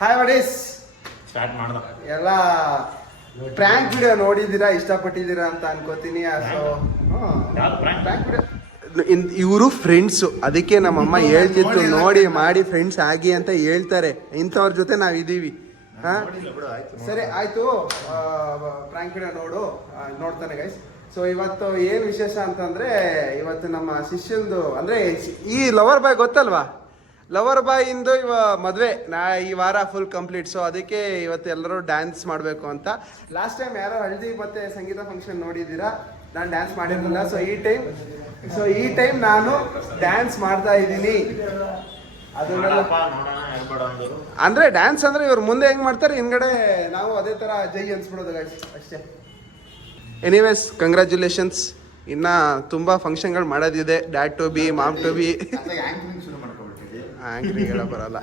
Hi ವಡೀಸ್ start ಮಾಡ್ದ ಎಲ್ಲ prank video ನೋಡಿದ್ದೀರಾ, ಇಷ್ಟಪಟ್ಟಿದ್ದೀರಾ ಅಂತ ಅನ್ಕೋತೀನಿ. ಸೊ ಪ್ರ್ಯಾಂಕ್ ವಿಡಿಯೋ ಇವರು ಫ್ರೆಂಡ್ಸು, ಅದಕ್ಕೆ ನಮ್ಮಮ್ಮ ಹೇಳ್ತಿತ್ತು ನೋಡಿ ಮಾಡಿ ಫ್ರೆಂಡ್ಸ್ ಆಗಿ ಅಂತ ಹೇಳ್ತಾರೆ. ಇಂಥವ್ರ ಜೊತೆ ನಾವಿದ್ದೀವಿ. ಹಾಂ ಸರಿ ಆಯಿತು, ಪ್ರ್ಯಾಂಕ್ ವಿಡಿಯೋ ನೋಡ್ತಾನೆ ಗೈಸ್. ಸೊ ಇವತ್ತು ಏನು ವಿಶೇಷ ಅಂತಂದರೆ, ಇವತ್ತು ನಮ್ಮ ಶಿಷ್ಯಂದು ಅಂದರೆ ಈ ಲವರ್ ಬಾಯ್ ಗೊತ್ತಲ್ವಾ, ಲವರ್ ಬಾಯಿಂದ ಮದುವೆ ಈ ವಾರ ಫುಲ್ ಕಂಪ್ಲೀಟ್. ಸೊ ಅದಕ್ಕೆ ಇವತ್ತು ಎಲ್ಲರೂ ಡ್ಯಾನ್ಸ್ ಮಾಡಬೇಕು ಅಂತ. ಲಾಸ್ಟ್ ಟೈಮ್ ಯಾರೋ ಹಳದಿ ಮತ್ತು ಸಂಗೀತ ಫಂಕ್ಷನ್ ನೋಡಿದ್ದೀರಾ, ನಾನು ಡ್ಯಾನ್ಸ್ ಮಾಡಿರಲಿಲ್ಲ. ಸೊ ಈ ಟೈಮ್ ನಾನು ಡ್ಯಾನ್ಸ್ ಮಾಡ್ತಾ ಇದ್ದೀನಿ. ಅದನ್ನೆಲ್ಲ ಅಂದರೆ ಡ್ಯಾನ್ಸ್ ಅಂದರೆ ಇವ್ರು ಮುಂದೆ ಹೆಂಗೆ ಮಾಡ್ತಾರೆ, ಹಿಂದ್ಗಡೆ ನಾವು ಅದೇ ಥರ ಜೈ ಅನ್ಸ್ಬಿಡೋದು ಅಷ್ಟೇ. Anyways congratulations. ಇನ್ನು ತುಂಬ ಫಂಕ್ಷನ್ಗಳು ಮಾಡೋದಿದೆ. Dad to be, mom to be. Angry ಹೇಳ ಬರಲ್ಲ,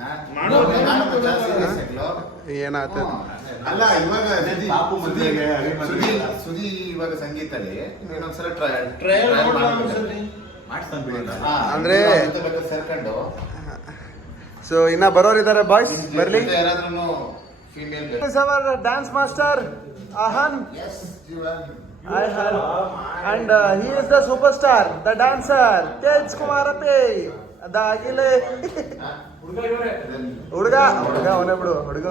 ಏನಾಗ್ತದೆ ಅಲ್ಲ. ಸುದಿ ಇವಾಗ ಸಂಗೀತದಲ್ಲಿ ಅಂದ್ರೆ ಸೇರ್ಕೊಂಡು ಸೊ ಇನ್ನ ಬರೋರಿದ್ದಾರೆ ಬಾಯ್ಸ್, ಬರ್ಲಿ. Female dance master Ahan and he is the superstar, the dancer Tej Kumar P. the agile ಹುಡುಗ ಅವನೇ ಬಿಡು, ಹುಡುಗ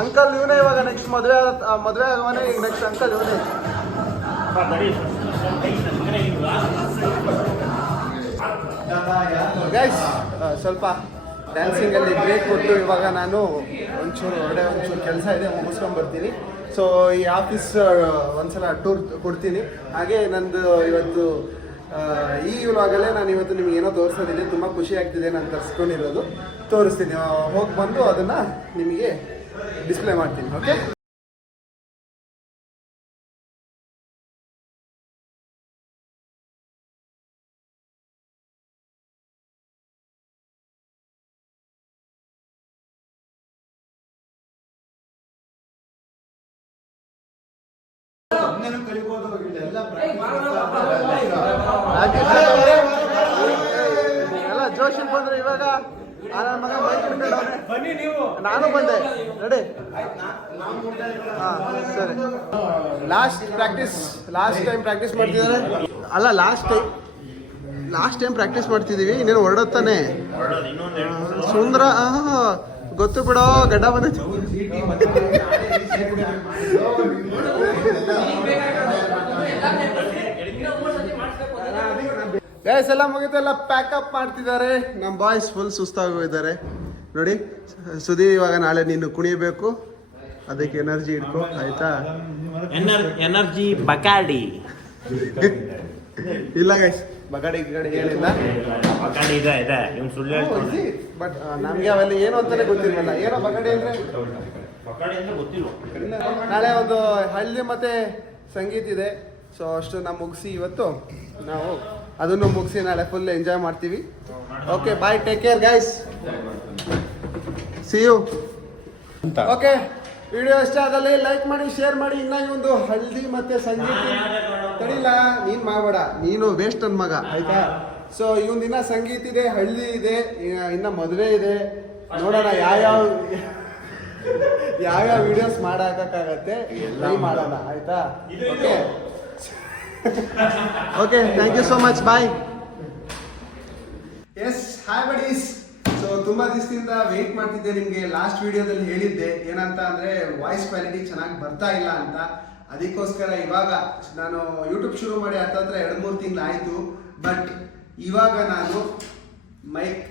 ಅಂಕಲ್ ಇವನೇ. ಇವಾಗ ನೆಕ್ಸ್ಟ್ ಮದುವೆ ಆಗವನೇ, ಈಗ ನೆಕ್ಸ್ಟ್ ಅಂಕಲ್ ಇವನೇ. ಗೈಸ್ ಸ್ವಲ್ಪ ಡ್ಯಾನ್ಸಿಂಗಲ್ಲಿ ಬ್ರೇಕ್ ಕೊಟ್ಟು ಇವಾಗ ನಾನು ಒಂಚೂರು ಕೆಲಸ ಇದೆ, ಮುಗಿಸ್ಕೊಂಡು ಬರ್ತೀನಿ. ಸೊ ಈ ಆಫೀಸ್ ಒಂದ್ಸಲ ಟೂರ್ ಕೊಡ್ತೀನಿ. ಹಾಗೆ ನಂದು ಇವತ್ತು ಈ ವ್ಲಾಗಲ್ಲೇ ನಾನು ಇವತ್ತು ನಿಮ್ಗೆ ಏನೋ ತೋರಿಸೋದಿಲ್ಲ, ತುಂಬ ಖುಷಿ ಆಗ್ತಿದೆ. ನಾನು ತರಿಸ್ಕೊಂಡಿರೋದು ತೋರಿಸ್ತೀನಿ. ಹೋಗಿ ಬಂದು ಅದನ್ನು ನಿಮಗೆ ಡಿಸ್ಪ್ಲೇ ಮಾಡ್ತೀನಿ. ಓಕೆ ಎಲ್ಲ ಜೋಶಿ ಬಂದ್ರೆ ಇವಾಗ ನನ್ನ ಮಗ ಬೈಕ್ ಹಿಡ್ಕೊಂಡವ್ನೆ, ನಾನು ಬಂದೆ. ರೆಡಿ? ಹಾಂ ಸರಿ. ಲಾಸ್ಟ್ ಟೈಮ್ ಪ್ರಾಕ್ಟೀಸ್ ಮಾಡ್ತಿದ್ದಾರೆ. ಅಲ್ಲ ಲಾಸ್ಟ್ ಟೈಮ್ ಪ್ರಾಕ್ಟೀಸ್ ಮಾಡ್ತಿದ್ದೀವಿ. ಇನ್ನೇನು ಹೊರಡತ್ತಾನೆ ಸುಂದರ. ಗೊತ್ತು ಬಿಡೋ, ಗಡ್ಡ ಬಂದೈತಿ. ಗೈಸ್ ಎಲ್ಲ ಮುಗಿತು, ಎಲ್ಲ ಪ್ಯಾಕಪ್ ಮಾಡ್ತಿದ್ದಾರೆ. ನಮ್ಮ ಬಾಯ್ಸ್ ಫುಲ್ ಸುಸ್ತಾಗೋಗಿದ್ದಾರೆ ನೋಡಿ. ಸುದಿ ಇವಾಗ ನಾಳೆ ನೀನು ಕುಣಿಬೇಕು, ಅದಕ್ಕೆ ಎನರ್ಜಿ ಇಟ್ಕೋ ಆಯ್ತಾ. ಎನರ್ಜಿ ಬಕಾಡಿ ಇಲ್ಲ ಗೈಸ್, ಬಗಾಡಿ ಏನಿಲ್ಲ. ಬಕಾಡಿ ಇದೆ ಇವ್ನು ಸುಳ್ಳು ಹೇಳ್ತಾನೆ. ಬಟ್ ನಮ್ಗೆ ಅವೆಲ್ಲ ಏನು ಅಂತಾನೆ ಗೊತ್ತಿರಲಿಲ್ಲ. ಏನೋ ಬಗಾಡಿ ಅಂದ್ರೆ ಬಕಾಡಿ ಅಂದ್ರೆ ಗೊತ್ತಿಲ್ಲ. ನಾಳೆ ಒಂದು ಹಳ್ಳಿ ಮತ್ತೆ ಸಂಗೀತ ಇದೆ. ಸೊ ಅಷ್ಟು ನಾವು ಮುಗಿಸಿ ಇವತ್ತು ನಾವು ಅದನ್ನು ಮುಗಿಸಿ ನಾಳೆ ಫುಲ್ ಎಂಜಾಯ್ ಮಾಡ್ತೀವಿ. Okay bye, take care guys, see you. Okay, video ಇಷ್ಟ ಆದಲ್ಲಿ ಲೈಕ್ ಮಾಡಿ, ಶೇರ್ ಮಾಡಿ. ಇನ್ನ ಒಂದು ಹಳ್ದಿ ಮತ್ತೆ ಸಂಗೀತ ತಡಿಲ್ಲ, ನೀನು ಮಾಡಬೇಡ, ನೀನು ವೇಸ್ಟ್ ನನ್ನ ಮಗ ಆಯ್ತಾ. ಸೊ ಇವನ್ ದಿನ ಸಂಗೀತ ಇದೆ, ಹಳ್ದಿ ಇದೆ, ಇನ್ನ ಮದುವೆ ಇದೆ. ನೋಡೋಣ ಯಾವ್ಯಾವ ವಿಡಿಯೋಸ್ ಮಾಡೋಕ್ಕಾಗತ್ತೆ ಟ್ರೈ ಮಾಡೋಣ ಆಯ್ತಾ. Okay thank you so much, bye. Yes hi buddies. So ತುಂಬ ದಿವಸದಿಂದ ವೆಯ್ಟ್ ಮಾಡ್ತಿದ್ದೆ. ನಿಮಗೆ ಲಾಸ್ಟ್ ವಿಡಿಯೋದಲ್ಲಿ ಹೇಳಿದ್ದೆ ಏನಂತ ಅಂದರೆ ವಾಯ್ಸ್ ಕ್ವಾಲಿಟಿ ಚೆನ್ನಾಗಿ ಬರ್ತಾ ಇಲ್ಲ ಅಂತ. ಅದಕ್ಕೋಸ್ಕರ ಇವಾಗ ನಾನು ಯೂಟ್ಯೂಬ್ ಶುರು ಮಾಡಿ ಹತ್ತತ್ರ 2-3 ತಿಂಗಳು ಆಯಿತು. ಬಟ್ ಇವಾಗ ನಾನು ಮೈಕ್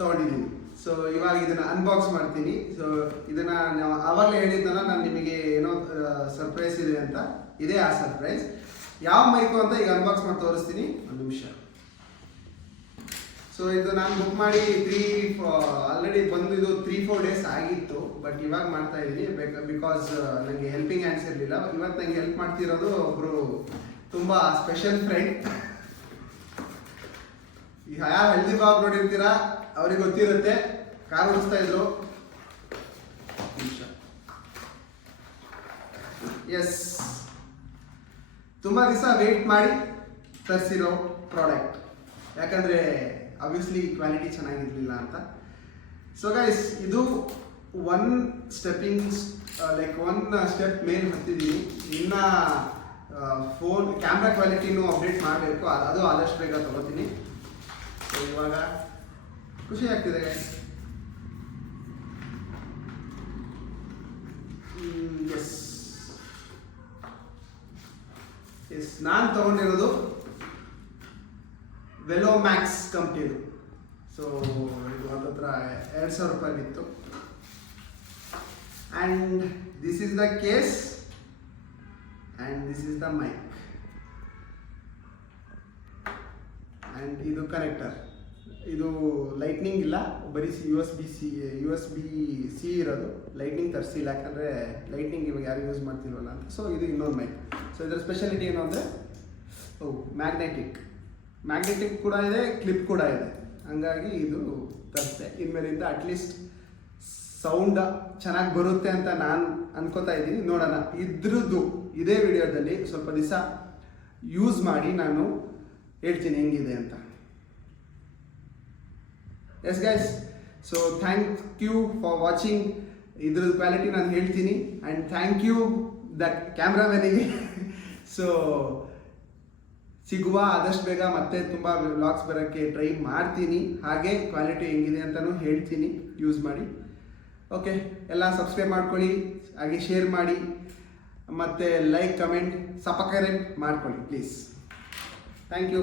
ತೊಗೊಂಡಿದ್ದೀನಿ. ಸೊ ಇವಾಗ ಇದನ್ನು ಅನ್ಬಾಕ್ಸ್ ಮಾಡ್ತೀನಿ. ಸೊ ಇದನ್ನು ನಾವು ಆವಾಗಲೇ ಹೇಳಿದ್ದಲ್ಲ, ನಾನು ನಿಮಗೆ ಏನೋ ಸರ್ಪ್ರೈಸ್ ಇದೆ ಅಂತ. ಇದೇ ಆ ಸರ್ಪ್ರೈಸ್. ಯಾವ ಮೈಕು ಅಂತ ಈಗ ಅನ್ಬಾಕ್ಸ್ ಮಾಡಿ ತೋರಿಸ್ತೀನಿ, ಒಂದು ನಿಮಿಷ. ಸೊ ಇದು ನಾನು ಬುಕ್ ಮಾಡಿ ಆಲ್ರೆಡಿ ಬಂದು ಇದು 3-4 ಡೇಸ್ ಆಗಿತ್ತು. ಬಟ್ ಇವಾಗ ಮಾಡ್ತಾ ಇದ್ದೀನಿ ಬಿಕಾಸ್ ನನಗೆ ಹೆಲ್ಪಿಂಗ್ ಹ್ಯಾಂಡ್ಸ್ ಇರಲಿಲ್ಲ. ಇವತ್ತು ನನಗೆ ಹೆಲ್ಪ್ ಮಾಡ್ತಿರೋದು ಒಬ್ಬರು ತುಂಬ ಸ್ಪೆಷಲ್ ಫ್ರೆಂಡ್. ಈಗ ಯಾರು ಹಳ್ದಿ ಬಾಬ್ ನೋಡಿರ್ತೀರಾ ಅವ್ರಿಗೆ ಗೊತ್ತಿರುತ್ತೆ. ಕಾರ್ ಓಡಿಸ್ತಾ ಇದ್ರು. ಎಸ್, ತುಂಬ ದಿವಸ ವೇಟ್ ಮಾಡಿ ತರಿಸಿರೋ ಪ್ರಾಡಕ್ಟ್. ಯಾಕಂದರೆ ಆಬ್ವಿಯಸ್ಲಿ ಕ್ವಾಲಿಟಿ ಚೆನ್ನಾಗಿರಲಿಲ್ಲ ಅಂತ. ಸೊ ಗೈಸ್ ಇದು one stepping like one step ಮೇಲೆ ಹತ್ತಿದ್ದೀನಿ. ಇನ್ನು ಫೋನ್ ಕ್ಯಾಮ್ರಾ ಕ್ವಾಲಿಟಿನೂ ಅಪ್ಡೇಟ್ ಮಾಡಬೇಕು, ಅದು ಆದಷ್ಟು ಬೇಗ ತಗೋತೀನಿ. ಸೊ ಇವಾಗ ಖುಷಿ ಆಗ್ತಿದೆ ಗೈಸ್. ಎಸ್ ನಾನು ತಗೊಂಡಿರೋದು ವೆಲೋ ಮ್ಯಾಕ್ಸ್ ಕಂಪ್ನಿದು. ಸೊ ಇದು ಹತ್ತತ್ರ 2,000 ರೂಪಾಯಿ ಇತ್ತು. And this is the case and this is the mic and ಇದು ಕನೆಕ್ಟರ್. ಇದು ಲೈಟ್ನಿಂಗ್ ಇಲ್ಲ, ಬರೀ ಯು ಎಸ್ ಬಿ ಸಿ ಇರೋದು. ಲೈಟ್ನಿಂಗ್ ತರಿಸಿಲ್ಲ, ಯಾಕಂದರೆ ಲೈಟ್ನಿಂಗ್ ಇವಾಗ ಯಾರು ಯೂಸ್ ಮಾಡ್ತಿಲ್ವಲ್ಲ ಅಂತ. ಸೊ ಇದು ಇನ್ನೊಂದು ಮೈಕ್. ಸೊ ಇದರ ಸ್ಪೆಷಾಲಿಟಿ ಏನು ಅಂದರೆ ಮ್ಯಾಗ್ನೆಟಿಕ್ ಕೂಡ ಇದೆ, ಕ್ಲಿಪ್ ಕೂಡ ಇದೆ. ಹಂಗಾಗಿ ಇದು ತರಿಸಿದೆ. ಇನ್ಮೇಲಿಂದ ಅಟ್ಲೀಸ್ಟ್ ಸೌಂಡ್ ಚೆನ್ನಾಗಿ ಬರುತ್ತೆ ಅಂತ ನಾನು ಅನ್ಕೋತಾ ಇದ್ದೀನಿ. ನೋಡೋಣ, ಇದ್ರದ್ದು ಇದೇ ವಿಡಿಯೋದಲ್ಲಿ ಸ್ವಲ್ಪ ದಿವಸ ಯೂಸ್ ಮಾಡಿ ನಾನು ಹೇಳ್ತೀನಿ ಹೆಂಗಿದೆ ಅಂತ. Yes guys, so thank you for watching. ಇದ್ರದ್ದು ಕ್ವಾಲಿಟಿ ನಾನು ಹೇಳ್ತೀನಿ. ಆ್ಯಂಡ್ ಥ್ಯಾಂಕ್ ಯು ದಟ್ ಕ್ಯಾಮ್ರಾಮನಿಗೆ. ಸೊ ಸಿಗುವ ಆದಷ್ಟು ಬೇಗ ಮತ್ತೆ ತುಂಬ ವ್ಲಾಗ್ಸ್ ಬರೋಕ್ಕೆ ಟ್ರೈ ಮಾಡ್ತೀನಿ. ಹಾಗೆ ಕ್ವಾಲಿಟಿ ಹೆಂಗಿದೆ ಅಂತಲೂ ಹೇಳ್ತೀನಿ ಯೂಸ್ ಮಾಡಿ. ಓಕೆ, ಎಲ್ಲ ಸಬ್ಸ್ಕ್ರೈಬ್ ಮಾಡ್ಕೊಳ್ಳಿ, ಹಾಗೆ ಶೇರ್ ಮಾಡಿ, ಮತ್ತು ಲೈಕ್ ಕಮೆಂಟ್ ಸಬ್ಸ್ಕ್ರೈಬ್ ಮಾಡ್ಕೊಳ್ಳಿ ಪ್ಲೀಸ್. Thank you.